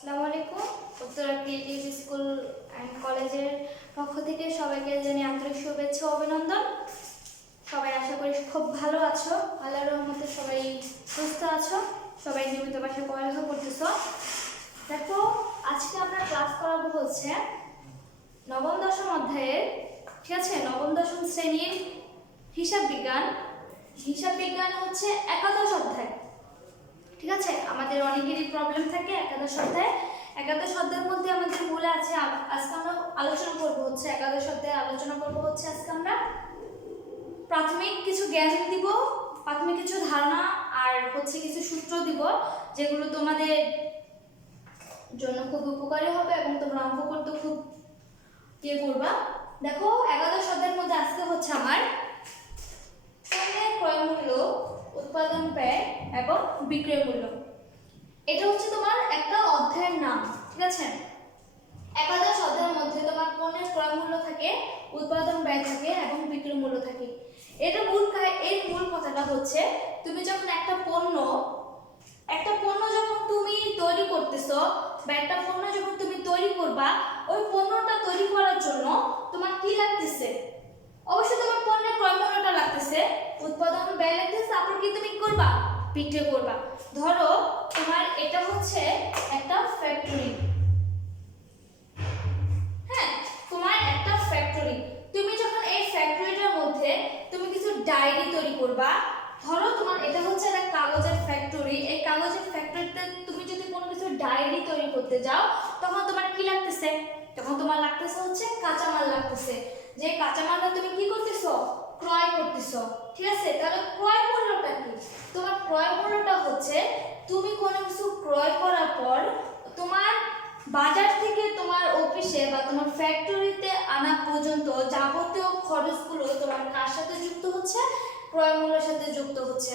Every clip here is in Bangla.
আসসালামু আলাইকুম। উত্তরা ক্রিয়েটিভ স্কুল অ্যান্ড কলেজের পক্ষ থেকে সবাইকে জানাই আন্তরিক শুভেচ্ছা ও অভিনন্দন। সবাই আশা করি খুব ভালো আছো, আল্লাহর রহমতে সবাই সুস্থ আছো, সবাই নিয়মিত বাসায় পড়ালেখা করতেছো। দেখো, আজকে আমরা ক্লাস করাবো হচ্ছে নবম দশম অধ্যায়ের, ঠিক আছে, নবম দশম শ্রেণীর হিসাব বিজ্ঞান। হিসাব বিজ্ঞান হচ্ছে একাদশ অধ্যায়, ঠিক আছে। আমাদের অনেকেরই প্রবলেম থাকে একাদশ অধ্যায়ের মধ্যে আমাদের মূলে আছে। আজকে আমরা আলোচনা করব হচ্ছে একাদশ অধ্যায়ে আজকে আমরা প্রাথমিক কিছু জ্ঞান দিব, প্রাথমিক কিছু ধারণা আর হচ্ছে কিছু সূত্র দিব, যেগুলো তোমাদের জন্য খুব উপকারী হবে এবং তোমরা অঙ্ক করতে খুব করবা। দেখো, একাদশ অধ্যায়ের মধ্যে আজকে হচ্ছে আমার পণ্যের ক্রয় মূল্য, উৎপাদন ব্যয় এবং বিক্রয় মূল্য। এটা হচ্ছে তোমার একটা অধ্যায়ের নাম, ঠিক আছে। একাদশ অধ্যায়ের মধ্যে তোমার পণ্যের ক্রয় মূল্য থাকে, উৎপাদন ব্যয় থাকে এবং বিক্রয় মূল্য থাকে। এর মূল কথাটা হচ্ছে, তুমি যখন একটা পণ্য যখন তুমি তৈরি করতেছো বা একটা পণ্য যখন তুমি তৈরি করবা, ওই পণ্যটা তৈরি করার জন্য তোমার কি লাগতেছে? অবশ্যই তোমার পণ্যের ক্রয় মূল্যটা লাগতেছে, উৎপাদন ব্যয় লাগতেছে, তারপর কি তুমি করবা? বিক্রি করবা। ধরো তোমার এটা হচ্ছে একটা ফ্যাক্টরি, হ্যাঁ, তোমার একটা ফ্যাক্টরি। তুমি যখন এই ফ্যাক্টরিটার মধ্যে তুমি কিছু ডায়েরি তৈরি করবা, ধরো তোমার এটা হচ্ছে একটা কাগজের ফ্যাক্টরি। এই কাগজের ফ্যাক্টরিতে তুমি যদি কোনো কিছু ডায়েরি তৈরি করতে যাও, তখন তোমার কি লাগতেছে? তখন তোমার লাগতেছে হচ্ছে কাঁচামাল লাগতেছে। যে কাঁচামালটা তুমি কি করতেছো? ক্রয় করতেছো, ঠিক আছে। তাহলে ক্রয় মূল্যটা কি? তোমার ক্রয় মূল্যটা হচ্ছে তুমি কোনো কিছু ক্রয় করার পর তোমার বাজার থেকে তোমার অফিসে বা তোমার ফ্যাক্টরিতে আনা পর্যন্ত যাবতীয় খরচগুলো তোমার কার সাথে যুক্ত হচ্ছে? ক্রয় মূল্যের সাথে যুক্ত হচ্ছে,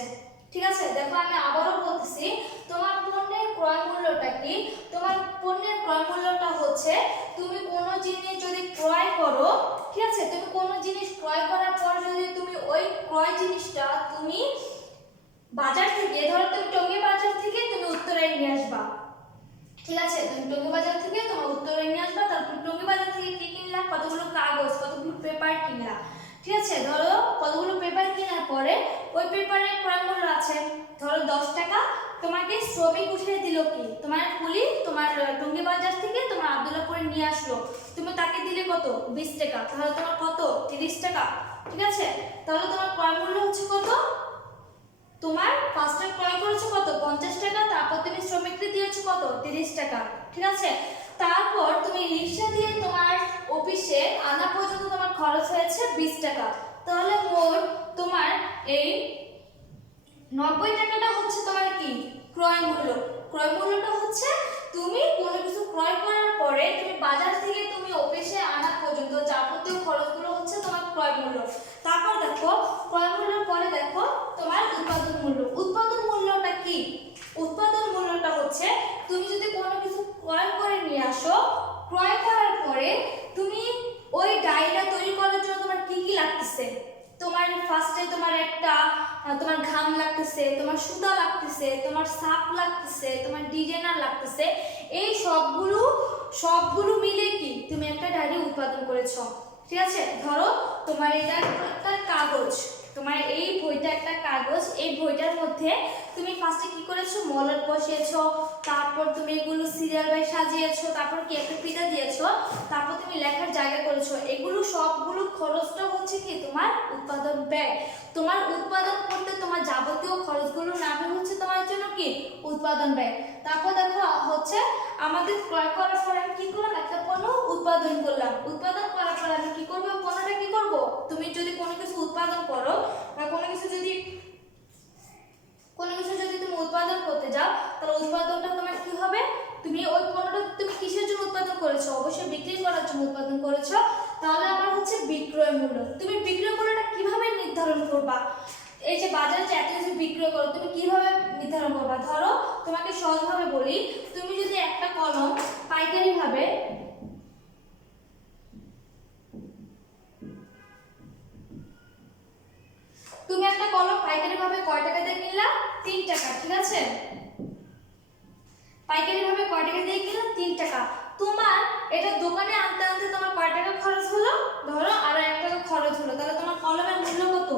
ঠিক আছে। দেখো, আমি আবারও বলতেছি, তোমার পণ্যের ক্রয় মূল্যটা কি? তোমার পণ্যের ক্রয় মূল্যটা হচ্ছে তুমি কোনো জিনিস যদি ক্রয় করো, ঠিক আছে, তুমি কোনো জিনিস ক্রয় করার পর যদি তুমি ওই ক্রয় জিনিসটা তুমি বাজার থেকে, ধরো তুমি টঙ্গী বাজার থেকে তুমি উত্তরায় নিয়ে আসবা, ঠিক আছে। তুমি টঙ্গী বাজার থেকে তোমার উত্তরায় নিয়ে আসবা, তারপর টঙ্গী বাজার থেকে কি কিনলা? কতগুলো কাগজ, কতগুলো পেপার কিনলা, ঠিক আছে। ধরো কতগুলো পেপার কেনার পরে ওই পেপারের ক্রয় মূল্য আছে ধরো 10 টাকা। তোমাকে শ্রমিক উঠিয়ে দিল কি? তোমার কুলি তোমার টঙ্গী বাজার থেকে তোমার আব্দুল্লাহপুরে নিয়ে আসলো, তুমি তাকে দিলে কত? 20 টাকা। তাহলে তোমার কত? 30 টাকা, ঠিক আছে। তাহলে তোমার ক্রয় মূল্য হচ্ছে কত? তোমার ফার্স্টে ক্রয় করেছো কত? 50 টাকা। তারপর তুমি শ্রমিককে দিয়েছো কত? 30 টাকা, ঠিক আছে। তারপর তুমি রিকশা দিয়ে তোমার অফিসে আনা পর্যন্ত তোমার খরচ হয়েছে 20 টাকা। তাহলে মোট তোমার এই 90 টাকাটা হচ্ছে তোমার কি? ক্রয় মূল্য। ক্রয় মূল্যটা হচ্ছে তুমি কোনো কিছু ক্রয় করার পরে তুমি বাজার থেকে তুমি অফিসে আনা পর্যন্ত যাবতীয় খরচগুলো হচ্ছে তোমার ক্রয় মূল্য। তারপর দেখো, ক্রয় মূল্যের পরে দেখো তোমার উৎপাদন মূল্য। উৎপাদন মূল্যটা কি? উৎপাদন মূল্যটা হচ্ছে তুমি যদি কোনো কিছু ক্রয় করে নিয়ে আসো, ক্রয় করার পরে তুমি ওই ডাইটা তৈরি করার জন্য তোমার কি কি লাগতেছে? তোমার ফার্স্টে তোমার তোমার ঘাম লাগতেছে, তোমার সুতা লাগতেছে, তোমার সাপ লাগতেছে, তোমার ডিজাইনার লাগতেছে। এই সবগুলো মিলে কি তুমি একটা ডায়েরি উৎপাদন করেছো, ঠিক আছে। ধরো তোমার এটা একটা কাগজ, তোমার এই বইটা একটা কাগজ। এই বইটার মধ্যে তুমি ফার্স্টে কি করেছো? মলট বসিয়েছো, তারপর তুমি এগুলো সিরিয়াল বাই সাজিয়েছো, তারপর কি একটা ফিতা দিয়েছো, তারপর তুমি লেখার জায়গা করেছো। এগুলো সবগুলো খরচটা হচ্ছে কি? তোমার উৎপাদন ব্যয়। তোমার উৎপাদন করতে তোমার যাবতীয় খরচগুলো নামে হচ্ছে তোমার জন্য কি? উৎপাদন ব্যয়। তারপর দেখো হচ্ছে আমাদের ক্রয় করার পর আমি কি করলাম? একটা পণ্য উৎপাদন করলাম। উৎপাদন করার পর আমি কি করবো? পণ্যটা কি করব? তুমি যদি কোনো কিছু উৎপাদন করো বা কোনো কিছু যদি তুমি উৎপাদন করতে যাও, তাহলে উৎপাদনটা তোমার কি হবে? তুমি ওই পণ্যটা তুমি কিসের জন্য উৎপাদন করেছো? অবশ্যই বিক্রি করার জন্য উৎপাদন করেছো। তাহলে আমার হচ্ছে বিক্রয় মূল্য। তুমি বিক্রয় মূল্যটা কিভাবে নির্ধারণ করবা? এই যে বাজারে যে এত কিছু বিক্রয় করো, তুমি কিভাবে নির্ধারণ করবা? ধরো তোমাকে সহজভাবে বলি, তুমি যদি একটা কলম পাইকারি ভাবে কয় টাকা দিয়ে কিনলা? 3 টাকা, ঠিক আছে। পাইকারি ভাবে কয় টাকা দিয়ে কিনলাম? 3 টাকা। তোমার এটা দোকানে আনতে আনতে তোমার কয় টাকা খরচ হলো? ধরো আরো 1 টাকা খরচ হলো, তাহলে তোমার কলমের মূল্য কত?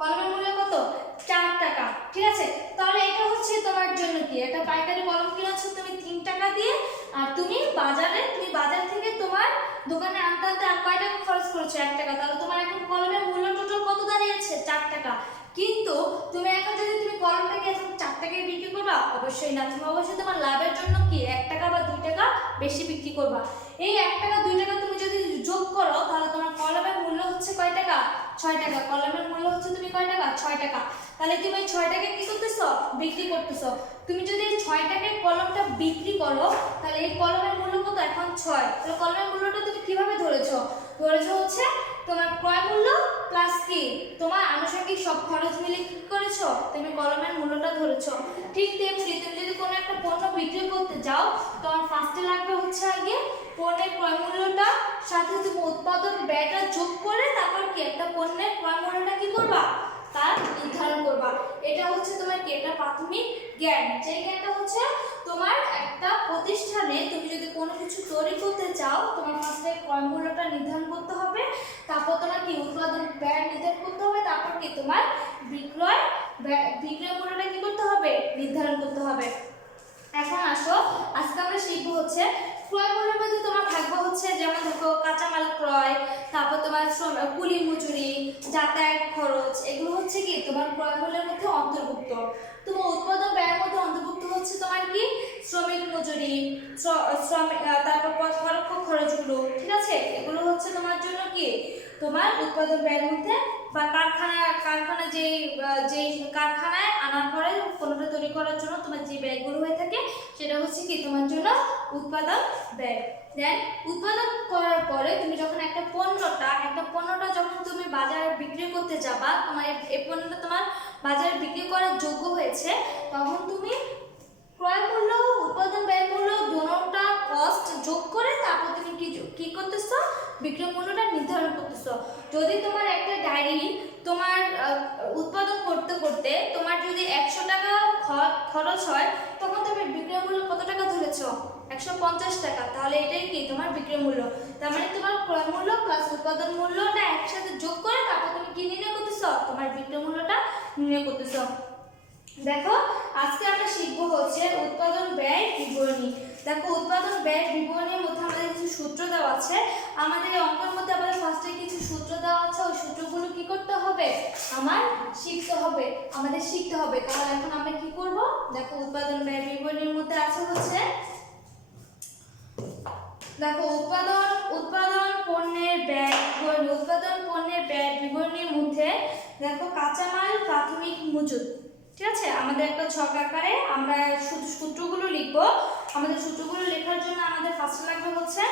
কলমের মূল্য কত? 4 টাকা। ঠিক আছে, তাহলে এটা হচ্ছে তোমার জন্য কি, এটা পাইকারি কলম কিনেছো তুমি 3 টাকা দিয়ে, আর তুমি বাজার থেকে তোমার দোকানে আনতে আনতে আর কয় টাকা খরচ করেছো? 1 টাকা। তাহলে তোমার এখন কলমের মূল্য টোটাল কত দাঁড়িয়েছে? 4 টাকা। কিন্তু তুমি এখন যদি তুমি কলমটাকে এখন 4 টাকায় বিক্রি করবা? অবশ্যই না, তুমি অবশ্যই তোমার লাভের জন্য কি 1 টাকা বা 2 টাকা বেশি বিক্রি করবা। এই 1 টাকা 2 টাকা তুমি যদি যোগ করো, তাহলে তোমার কলমের মূল্য হচ্ছে কয় টাকা? 6 টাকা। কলমের মূল্য হচ্ছে তুমি কয় টাকা? 6 টাকা। তাহলে তুমি 6 টাকা কি করতেছো? বিক্রি করতেছো। তুমি যদি 6 টাকায় কলমটা বিক্রি করো, তাহলে এই কলমের মূল্য কত? এখন 6। তাহলে কলমের মূল্যটা তুমি কিভাবে ধরেছো? হচ্ছে তোমার ক্রয় মূল্য প্লাস কি তোমার আনুষঙ্গিক সব খরচ মিলে কি করেছো? তুমি কলমের মূল্যটা ধরেছো। ঠিক তেমনি তুমি যদি কোনো একটা পণ্য বিক্রি করতে যাও, তোমার ফার্স্টে লাগবে হচ্ছে আগে পণ্যের ক্রয় মূল্যটা, সাথে তুমি উৎপাদন ব্যয়টা যোগ করে তারপর কি একটা পণ্যের ক্রয় মূল্যটা কি করবা? তার নির্ধারণ করবা। এটা হচ্ছে তোমার কি একটা প্রাথমিক জ্ঞান। যে জ্ঞানটা হচ্ছে তোমার একটা প্রতিষ্ঠানে তুমি যদি কোনো কিছু তৈরি করতে চাও, তোমার ফার্স্টে ক্রয় মূল্যটা নির্ধারণ করতে হবে, তারপর তোমার কি উৎপাদন ব্যয় নির্ধারণ করতে হবে, তারপর কি তোমার বিক্রয় মূল্যটা কি করতে হবে? নির্ধারণ করতে হবে। এখন আসো, আজকে আমরা শিখবো হচ্ছে ক্রয় মূল্যের মধ্যে তোমার থাকবে হচ্ছে, যেমন দেখো কাঁচামাল ক্রয়, তারপর তোমার কুলি মজুরি, যাতায়াত খরচ, এগুলো হচ্ছে কি তোমার ক্রয় মূল্যের মধ্যে অন্তর্ভুক্ত। তোমার উৎপাদন ব্যয়ের মধ্যে অন্তর্ভুক্ত হচ্ছে তোমার কি শ্রমিক মজুরি, তারপর পরোক্ষ খরচগুলো। ঠিক আছে, এগুলো হচ্ছে তোমার জন্য কি তোমার উৎপাদন ব্যয়ের মধ্যে, বা কারখানা যেই কারখানায় আনার পরে পণ্যটা তৈরি করার জন্য তোমার যে ব্যয়গুলো হয়ে থাকে, সেটা হচ্ছে কি তোমার জন্য উৎপাদন ব্যয়। দেন উৎপাদন করার পরে তুমি যখন একটা পণ্যটা যখন তুমি বাজারে বিক্রি করতে যাবা, তোমার এই পণ্যটা তোমার বাজারে বিক্রি করার যোগ্য হয়েছে, তখন তুমি ক্রয় মূল্য উৎপাদন ব্যয় মূল্য দুটোটা কস্ট যোগ করে তারপর তুমি কি করতেছো? বিক্রয় মূল্যটা নির্ধারণ করতেছো। যদি তোমার একটা ডায়েরি তোমার উৎপাদন করতে করতে তোমার যদি 100 টাকা খরচ হয়, তখন তুমি বিক্রয় মূল্য কত টাকা ধরেছো? 150 টাকা। তাহলে এটাই কি তোমার বিক্রয় মূল্য। তার মানে তোমার ক্রয় মূল্য প্লাস উৎপাদন মূল্যটা একসাথে যোগ করে তারপর তুমি কি নির্ণয় করতেছো? তোমার বিক্রয় মূল্যটা নির্ণয় করতেছো। দেখো, আজকে আমরা শিখবো হচ্ছে উৎপাদন ব্যয় বিবরণী। দেখো, উৎপাদন ব্যয় বিবরণীর মধ্যে আমাদের কিছু সূত্র দেওয়া আছে। আমাদের এই অঙ্কের মধ্যে আমাদের ফার্স্টে কিছু সূত্র দেওয়া আছে, ওই সূত্রগুলো কি করতে হবে? আমাদের শিখতে হবে। তাহলে এখন আমরা কি করব? দেখো, উৎপাদন ব্যয় বিবরণীর মধ্যে আছে হচ্ছে, দেখো উৎপাদন পণ্যের ব্যয় বিবরণীর মধ্যে দেখো কাঁচামাল প্রাথমিক মজুত। ঠিক আছে, আমাদের একটা ছক আকারে আমরা শুধু সূত্রগুলো লিখব। আমাদের সূত্রগুলো লেখার জন্য আমাদের ফার্স্টে লাগবে হচ্ছে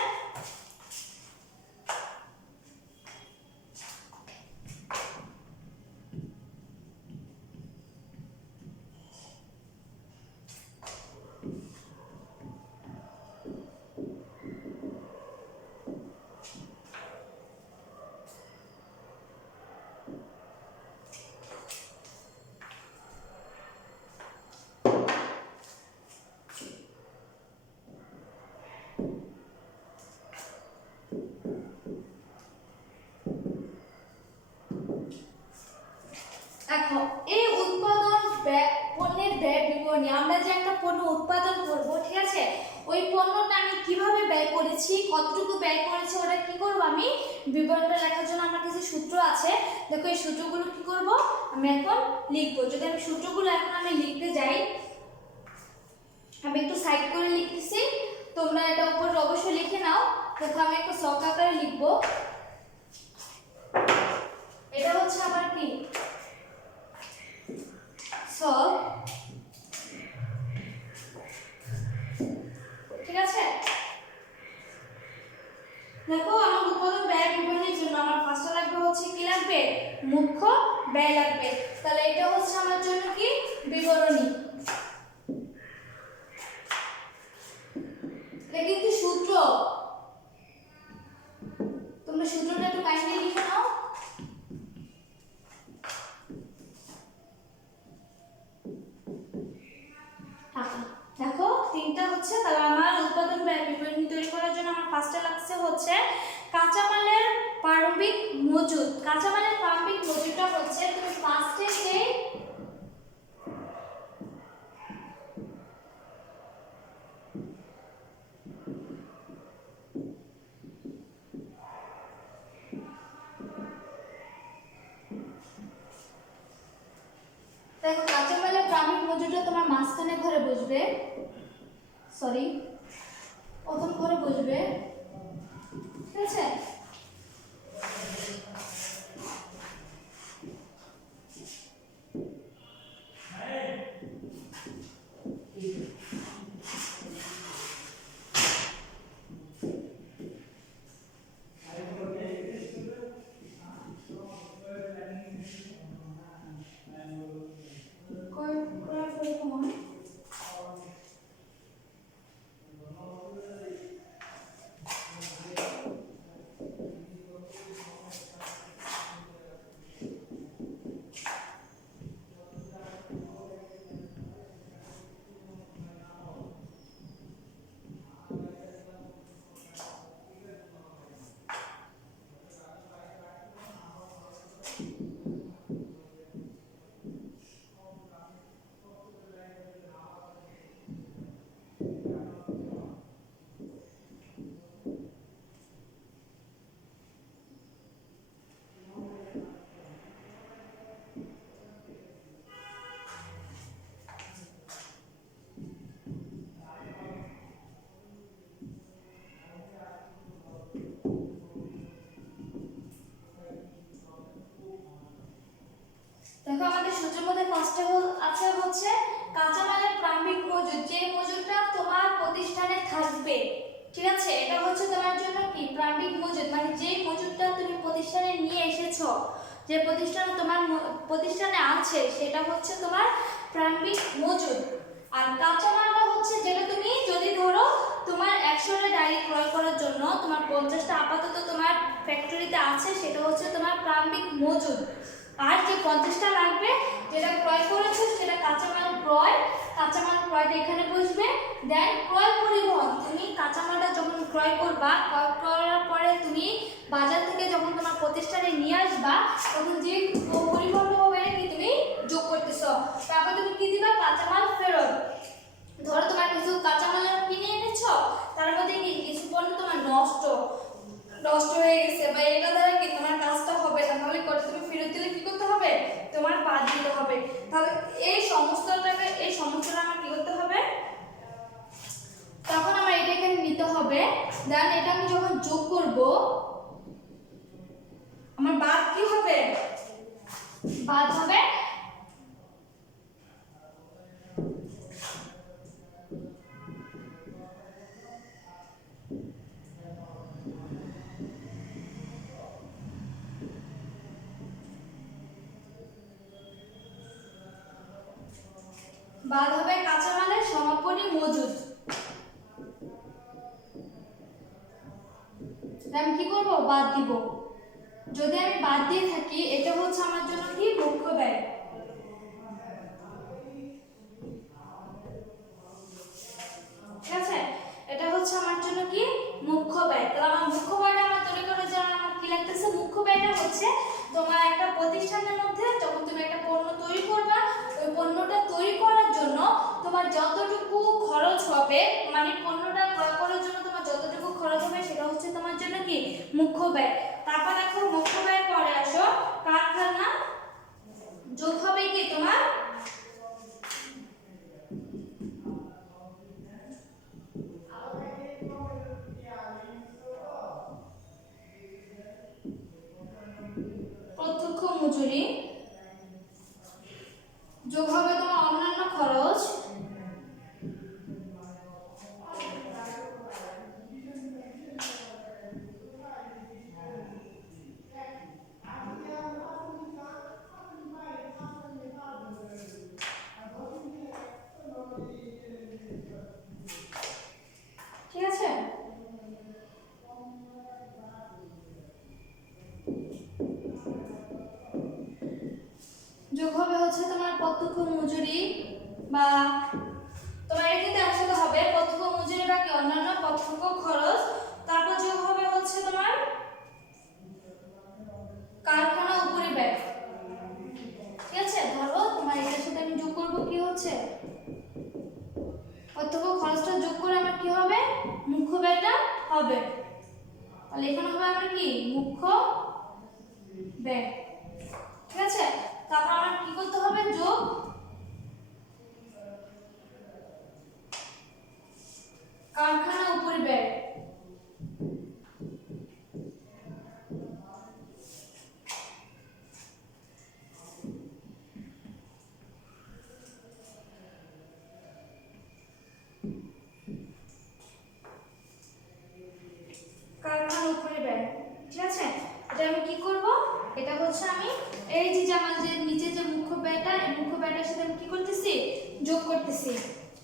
দেখো, এই পণ্যের ব্যয় বিবরণী, আমরা যে একটা পণ্য উৎপাদন করব, ঠিক আছে, ওই পণ্যটা আমি কিভাবে ব্যয় করেছি, কতটুকু ব্যয় করেছি, ওটা কি করব? আমি বিবরণটা লেখার জন্য আমার কিছু সূত্র আছে। দেখো, এই সূত্রগুলো কি করব? আমি এখন লিখব। যদি আমি সূত্রগুলো এখন আমি লিখতে যাই, আমি একটু সাইড করে লিখতেছি, তোমরা এটা উপরে অবশ্যই লিখে নাও। দেখো, আমি একটু ছক আকারে লিখব। এটা হচ্ছে আমার কি ছক, ঠিক আছে। দেখো, আমার উৎপাদন ব্যয় বিবরণীর জন্য আমার ফার্স্টে লাগবে হচ্ছে কি লাগবে? মুখ্য ব্যয় লাগবে। তাহলে এটা হচ্ছে আমার জন্য কি বিবরণী। এটা কিন্তু সূত্র, তোমরা সূত্রটা একটু কাইন্ডলি লিখে নাও। ফার্স্টে লাগছে হচ্ছে কাঁচামালের প্রারম্ভিক মজুদ। কাঁচামালের প্রারম্ভিক মজুদটা হচ্ছে তুমি ফার্স্টে যে দেখো কাঁচামালের প্রারম্ভিক মজুদটা তোমার মাঝখানে ঘরে বসবে, সরি প্রথম ঘরে বসবে, ঠিক আছে? দেখো আমাদের সূত্রের মধ্যে ফার্স্টে আছে হচ্ছে কাঁচামালের প্রারম্ভিক মজুদ, যে মজুদটা তোমার প্রতিষ্ঠানে থাকবে, ঠিক আছে? এটা হচ্ছে তোমার জন্য কি প্রারম্ভিক মজুদ, মানে যে মজুদটা তুমি প্রতিষ্ঠানে নিয়ে এসেছো, যে প্রতিষ্ঠান তোমার প্রতিষ্ঠানে আছে সেটা হচ্ছে তোমার প্রারম্ভিক মজুদ। আর কাঁচামালটা হচ্ছে যেটা তুমি যদি ধরো তোমার 100টা ডায়েরি ক্রয় করার জন্য তোমার 50টা আপাতত তোমার ফ্যাক্টরিতে আছে, সেটা হচ্ছে তোমার প্রারম্ভিক মজুদ। আর যে 50টা লাগবে যেটা ক্রয় করেছো সেটা কাঁচামাল ক্রয়, কাঁচামাল ক্রয়টা এখানে বসবে। দেন ক্রয় পরিবহন, তুমি কাঁচামালটা যখন ক্রয় করবা, ক্রয় করার পরে তুমি বাজার থেকে যখন তোমার প্রতিষ্ঠানে নিয়ে আসবা, তখন যে পরিবহন হবে কি তুমি যোগ করতেছো, তারপর তুমি কি দিবা কাঁচামাল ফেরত। ধরো তোমার কিছু কাঁচামাল কিনে এনেছো, তার মধ্যে কি কিছু পণ্য তোমার নষ্ট হয়ে গেছে, বা এটা দ্বারা কি তোমার কাজটা হবে না, তাহলে করে তুমি ফেরত দিলে কি করতে হবে, তোমার বাদ দিতে হবে। তাহলে এই সমস্তটা আমার কি করতে হবে, তখন আমার এটা এখানে নিতে হবে। দেন এটা আমি যখন যোগ করব, আমার বাদ কি হবে, বাদ হবে কাঁচামালের সমাপনী মজুদ। আমি কি করব, বাদ দিব। যদি আমি বাদ দিয়ে থাকি, এটা হচ্ছে আমার জন্য কি মুখ্য ব্যয়, ঠিক আছে? এটা হচ্ছে আমার জন্য কি মুখ্য ব্যয়। তাহলে আমার মুখ্য ব্যয়টা আমার তৈরি করার জন্য আমার কি লাগতেছে, মুখ্য ব্যয়টা হচ্ছে তোমার একটা প্রতিষ্ঠানের মধ্যে যখন তুমি একটা পণ্য তৈরি করবা, ওই পণ্যটা তৈরি করার জন্য তোমার যতটুকু খরচ হবে, মানে পণ্যটা ক্রয় করার জন্য তোমার যতটুকু খরচ হবে, সেটা হচ্ছে তোমার জন্য কি মুখ্য ব্যয়। তারপর দেখো মুখ্য ব্যয়ের পরে আসো কারখানা, যোগ হবে কি তোমার প্রত্যক্ষ মজুরি, যোগ হবে তোমার অন্যান্য খরচ, ঠিক আছে? যোগ হবে হচ্ছে তোমার প্রত্যক্ষ মজুরি, বা তোমার এটাতে একসাথে হবে প্রত্যক্ষ মজুরি বা কি অন্যান্য প্রত্যক্ষ খরচ। তারপর যোগ হবে হচ্ছে তোমার কারখানা উপরি ব্যয়। ঠিক আছে, ধরো তোমার এটার সাথে আমি যোগ করব কি হচ্ছে অথবা খরচটা যোগ করে আমার কি হবে মুখ্য ব্যয়টা হবে। তাহলে এখানে হবে আমার কি মুখ্য ব্যয়। ঠিক আছে, তারপর আমার কি করতে হবে যোগ কারখানা উপরি ব্যয়। কারখানা উপরি ব্যয়। ঠিক আছে, এটা আমি কি করব এটা হচ্ছে আমি এই যে আমাদের নিচে যে মুখ্য ব্যয়টা এই মুখ্য ব্যয়টার সাথে আমি কি করতেছি যোগ করতেছি।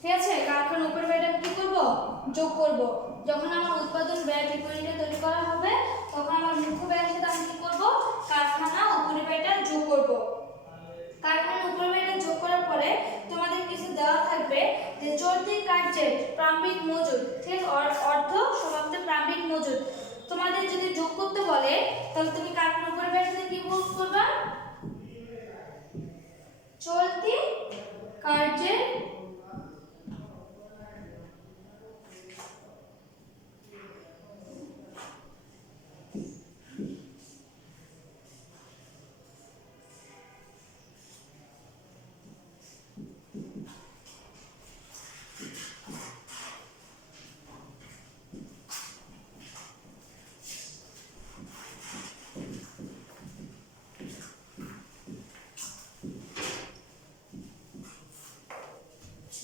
ঠিক আছে, কারখানা উপরি ব্যয়টা আমি কি করব যোগ করব। যখন আমার উৎপাদন ব্যয় বিপরীতে তৈরি করা হবে তখন আমার মুখ্য ব্যয়ের সাথে আমি কি করব কারখানা উপরি ব্যয়টা যোগ করব। কারখানা উপরি ব্যয়টা যোগ করার পরে তোমাদের কিছু দেওয়া থাকবে যে চলতি কার্যের প্রারম্ভিক মজুদ, ঠিক অর্ধ সমাপ্ত প্রারম্ভিক মজুদ। তোমাদের যদি যোগ করতে বলে তাহলে তুমি কারখানা উপরি ব্যয়ের সাথে কি যোগ করবা চলতি কার্যের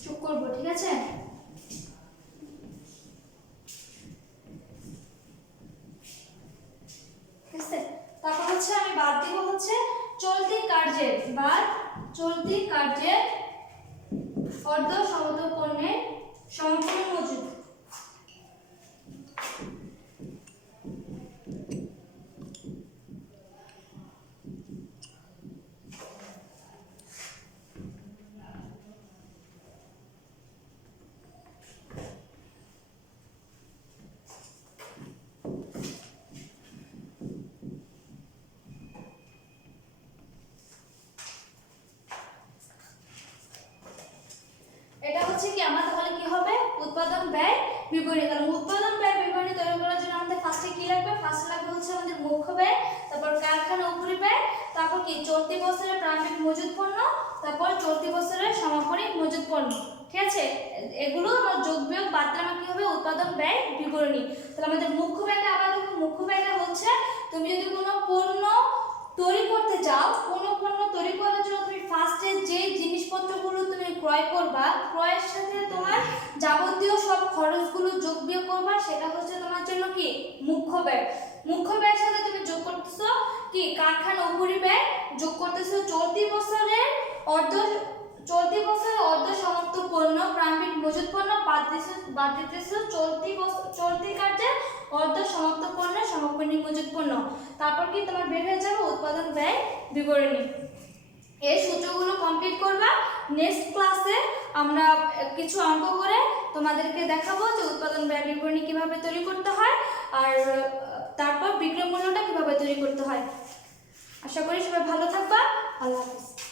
যোগ করব। ঠিক আছে, তারপর হচ্ছে আমি বাদ দিব হচ্ছে চলতি কার্যের বাদ চলতি কার্যের অর্ধ সমাপ্ত পণ্যের সম্পূর্ণ মজুদ। এটা হচ্ছে কি আমার তাহলে কি হবে উৎপাদন ব্যয় বিবরণী। তাহলে উৎপাদন ব্যয় বিবরণী তৈরি করার জন্য আমাদের ফার্স্টে কি লাগবে ফার্স্টে লাগবে হচ্ছে আমাদের মুখ্য ব্যয়, তারপর কারখানা উপরি ব্যয়, তারপর কি চলতি বছরের প্রারম্ভিক মজুদ পণ্য, তারপর চলতি বছরের সমাপনী মজুদ পণ্য। ঠিক আছে, এগুলো আমার যোগ বিয়োগ বাদ দিলে আমার কি হবে উৎপাদন ব্যয় বিবরণী। তাহলে আমাদের মুখ্য ব্যয়টা আবার দেখো মুখ্য ব্যয়টা হচ্ছে তুমি যদি কোনো পণ্য তৈরি করতে চাও কোনো পণ্য তৈরি করার জন্য তুমি ফার্স্টে যে জিনিসপত্রগুলো তুমি ক্রয় করবা ক্রয়ের সাথে তোমার যাবতীয় সব খরচগুলো যোগ বিয়োগ করবা সেটা হচ্ছে তোমার জন্য কি মুখ্য ব্যয়। মুখ্য ব্যয়ের সাথে তুমি যোগ করতেছো কি কারখানা উপরি ব্যয়, যোগ করতেছো চলতি বছরের অর্ধ সমাপ্ত পণ্য প্রারম্ভিক মজুদ পণ্য, বাদ দিতেছো চলতি কার্যের অর্ধ সমাপ্ত পণ্য সমাপনী মজুদ পণ্য। তারপর কি তোমার বের হয়ে যাবে উৎপাদন ব্যয় বিবরণী। এই সূত্রগুলো কমপ্লিট করবা। নেক্সট ক্লাসে আমরা কিছু অঙ্ক করে তোমাদেরকে দেখাবো যে উৎপাদন ব্যয় বিবরণী কিভাবে তৈরি করতে হয় আর তারপর বিক্রয় মূল্যটা কিভাবে তৈরি করতে হয়। আশা করি সবাই ভালো থাকবা। আল্লাহ হাফেজ।